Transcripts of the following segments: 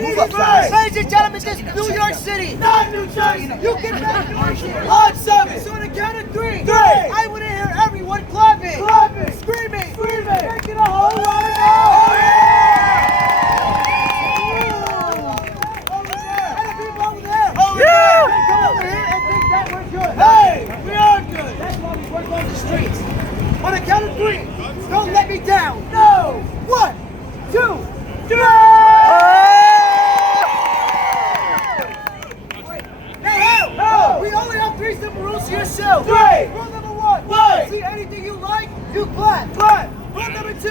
Move up, guys. Ladies and gentlemen, this is New York City. Not New Jersey. You can make noise here. On 7. So on the count of 3. 3. I want to hear everyone clapping. Clapping. Screaming. Screaming. Making a whole lot of noise. Oh, Over there. And the people over there. Over there. They come over here and think that we're good. Hey, we are good. That's why we work on the streets. On the count of 3. Don't let me down. No. 1, 2, 3. Now, we only have 3 simple rules to your show. 3. Rule number 1. See anything you like, you clap. Clap. Rule number 2. 2.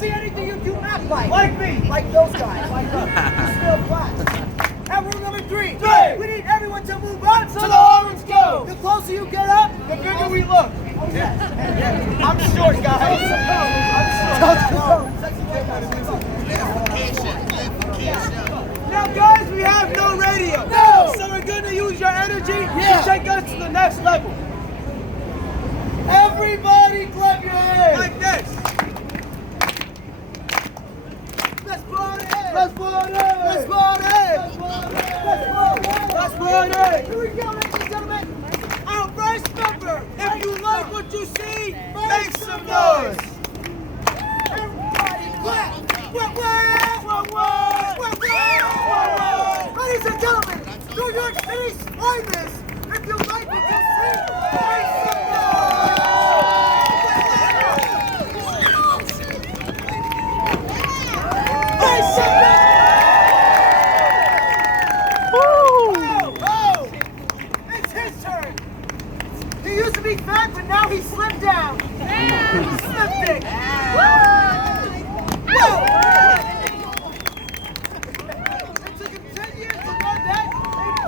See anything you do not like. Like me. Like those guys. Like us. You still clap. And rule number 3. 3. We need everyone to move up To the orange go. The closer you get up, The bigger we look. oh yes. I'm short, guys. Now, guys, we have no radio. No. So we're going to use your energy Yeah. to take us to the next level. Everybody clap your hands. Like this. Let's party! Let's party. Let's party! Let's party. Let's party. Here we go, ladies and gentlemen. Our first number. If you like what you see, make some noise. Everybody clap! Ladies and gentlemen, New York City's finest. If you like what you see, make some noise! Make some noise! Oh, it's his turn. He used to be fat, but now he's slimmed down. He's slipping. Whoa! It took him 10 years to learn that.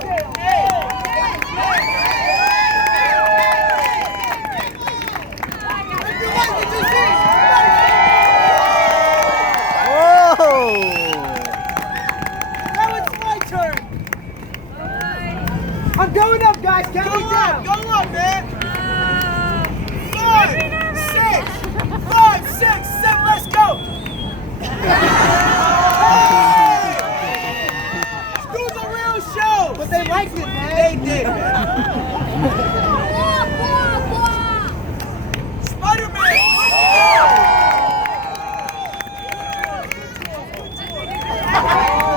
He failed. If you like what you see, now it's my turn. I'm going up, guys. Count me down. Go up, man. 5, 6, 7, let's go. Do the real show. But they liked it, man. They did, man. Spider-Man.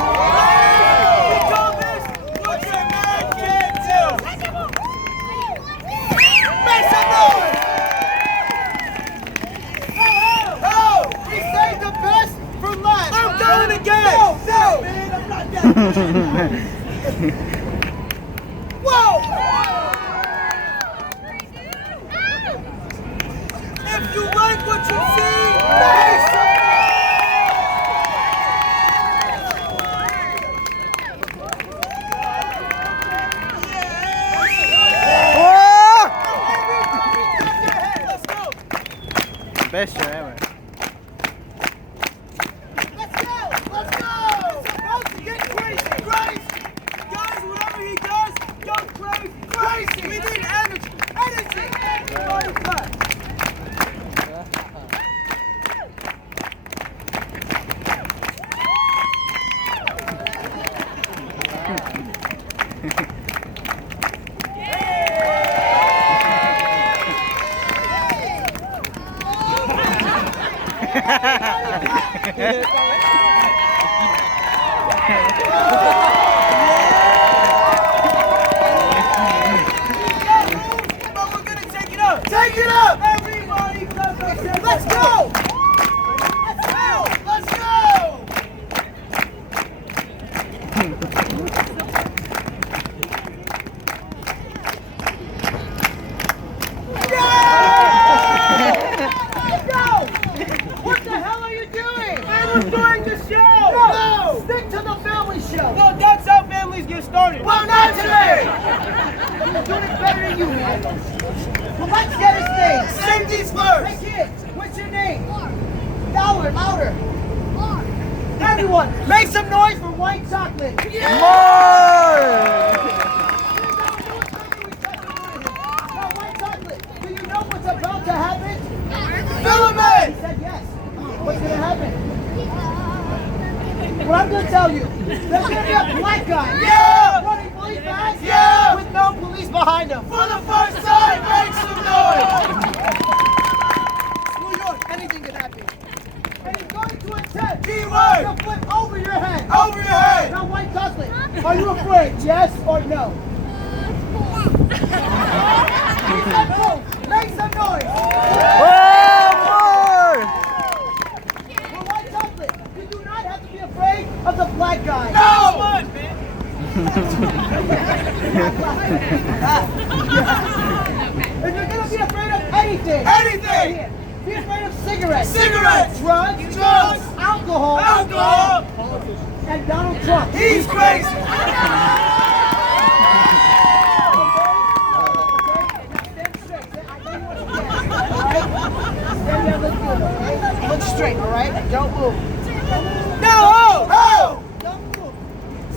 We call this what your man can't do. Make some noise. Oh, he saved the best for last. I'm going again. No, man, I'm not that. Whoa! If you like what you see, make some Let's go. Best show ever. Let's go. Let's go. It's about to get crazy. Crazy. Guys, whatever he does, go crazy. Crazy. We need energy. Energy. Everybody clap. But we're gonna take it up. Take it up. Everybody clap their hands. Let's go. Let's go. Let's go. What the hell are you doing? We're doing the show. No. Stick to the family show. No, that's how families get started. Well, not today. You're doing it better than you, man. Well, let's get his name. Cindy's first. Hey, kids, what's your name? Louder, louder. Everyone, make some noise for white chocolate. Now, white chocolate, do you know what's about to happen? Filament. He said yes. What's going to happen? Well, I'm going to tell you. There's gonna be a black guy. Yeah! Running really fast. Yeah! With no police behind him. For the first time, make some noise! New York, anything can happen. And he's going to attempt Keyword! to flip over your head. Over your head! Now, White Chocolate, are you afraid? Yes or no? He said both. Make some noise. Oh, For White Chocolate, you do not have to be afraid of the black guy. No! If you're gonna be afraid of anything, Anything! be afraid of cigarettes, Cigarettes! drugs, alcohol, Alcohol! and Donald Trump. He's crazy! Okay? Stand straight. I know you want to stand, all right? Stand there, look good, okay? Look straight, all right? Don't move. No! Oh! Don't move.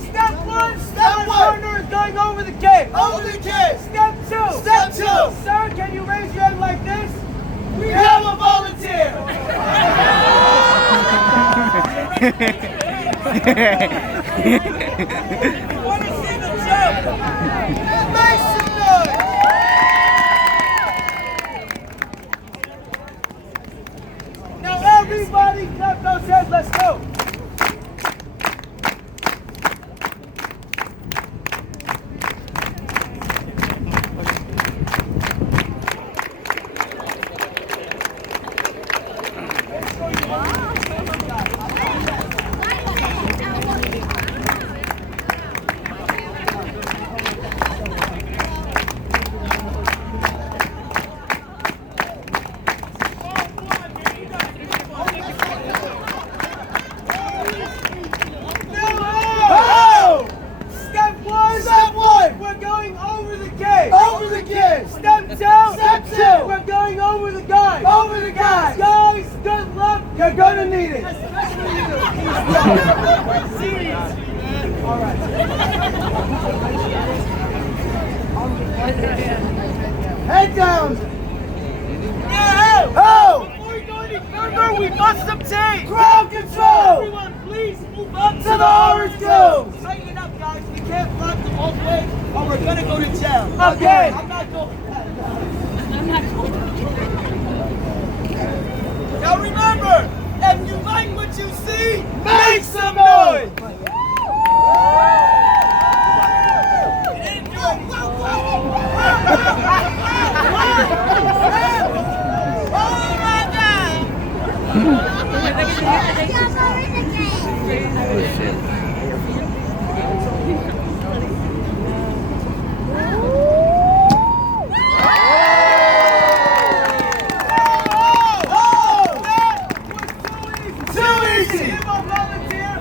Step one, partner is going over the cave. Over the cave. Step two. Step two. Sir, can you raise your head like this? We have a volunteer. Want to see the jump? Make some noise. Now everybody clap those hands. Let's go. Step one. We're going over the cave. Over the cave. Step two. Step two. We're going over the guys. Over the guys. Guys, good luck. You're gonna need it. Serious. All right. Head down. Yeah. Oh. Before we go any further, we must obtain ground control. Everyone, please move up to the orange zone. Tighten it up, guys. We can't block them all the way, or we're gonna go to jail. Okay. I'm not going. Now remember, if you like what you see, make some noise.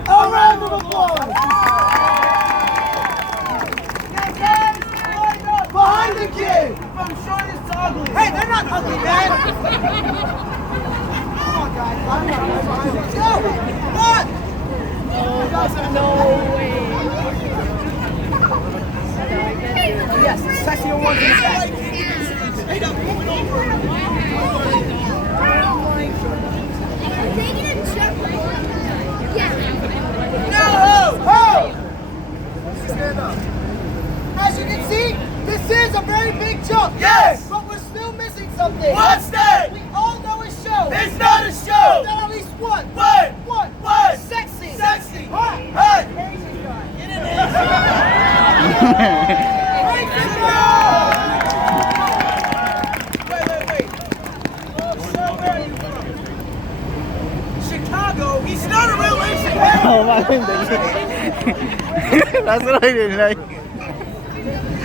A round of applause! Now guys, line up behind the kid! From shortest to ugly. Hey, they're not ugly, man! Come on, guys, line up. Let's go! One! No way. Yes, sexy ones in the back. Straight up, moving over. As you can see, this is a very big jump. Yes! But we're still missing something. What's that? We all know a show. It's not a show. There's at least one. What? Sexy. Sexy. Hot. Hot. Crazy guy. Get in there. Wait. So where are you from? Chicago. He's not a real Asian. Oh my goodness. That's what I didn't like.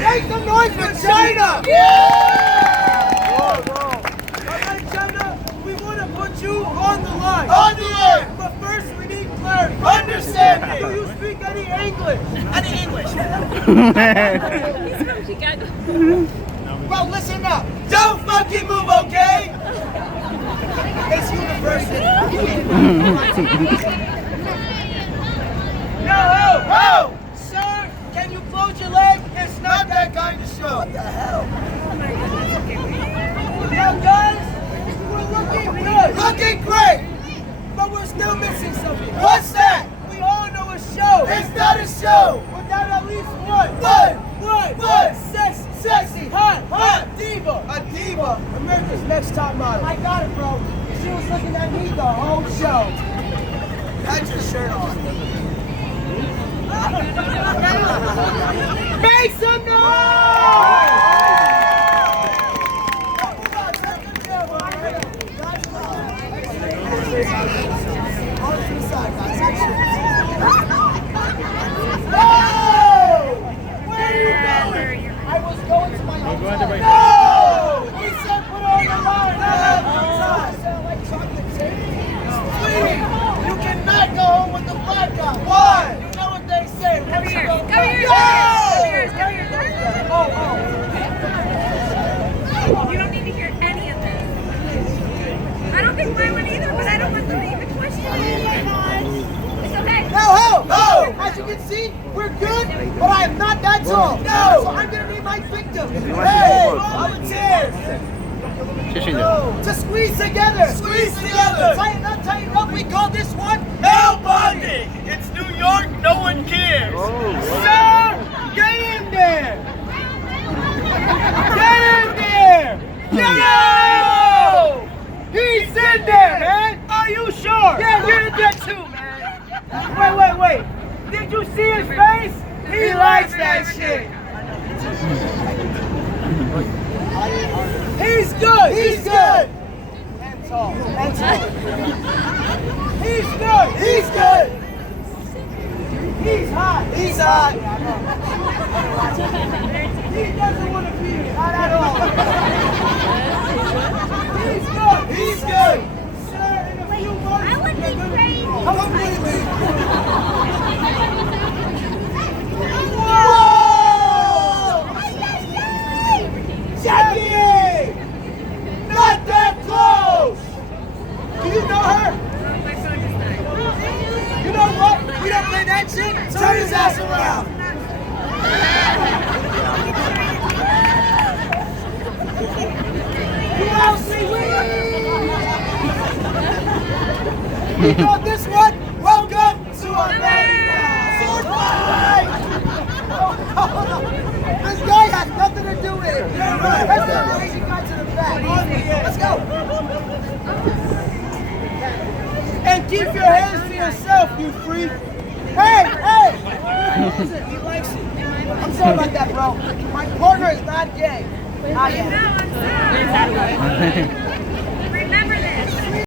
Make some noise for China! Whoa. Alright, China, we want to put you on the line. On the line! But first, we need clarity. Understanding! Do you speak any English? Any English? He's from Chicago. Well, listen up. Don't fucking move, okay? It's university. No! Sir, can you close your leg? It's not that kind of show. What the hell? Now, guys, we're looking good. Looking great! But we're still missing something. What's that? We all know a show. It's not a show. Without at least One. sexy, hot diva. A diva. America's Next Top Model. I got it, bro. She was looking at me the whole show. Cut your shirt off. Make some noise! I was going to my hotel. No! He said put on the line. Like chocolate cake. Sweetie, you cannot go home with the black guy. Why? You know what they say. Come here. Once you go- Come here. No! Come here. You don't need to hear any of this. I don't think mine would either, but I don't want them to even question it. It's okay. No! As you can see, we're good, but I am not that tall. No! So I'm gonna need my victim. Hey, volunteers! To squeeze together. Squeeze together. Tighten up. We call this one Hell bonding! It's New York, no one cares. Sir, get in there! Get in there! No! He's in there, man! Are you sure? Yeah, you're in there too, man. Wait. Did you see his face? He likes that shit. He's good. He's good. And tall. He's good. He's good. He's hot. He's hot. He doesn't want to be here. Not at all. He's good. He's good. Sir, in a few months, I would be crazy. Come with me. Whoa! Jackie! Not that close! Do you know her? My phone just died. You know what? We don't play that shit. Turn his ass around. You all see we know this one. Welcome to America! Sword fight! This guy has nothing to do with it. Yeah, right. Let's go the Asian guy to the back. Let's go. And keep your hands to yourself, you freak! Hey! He likes it. I'm sorry about that, bro. My partner is not gay. Not yet. No, I'm sorry.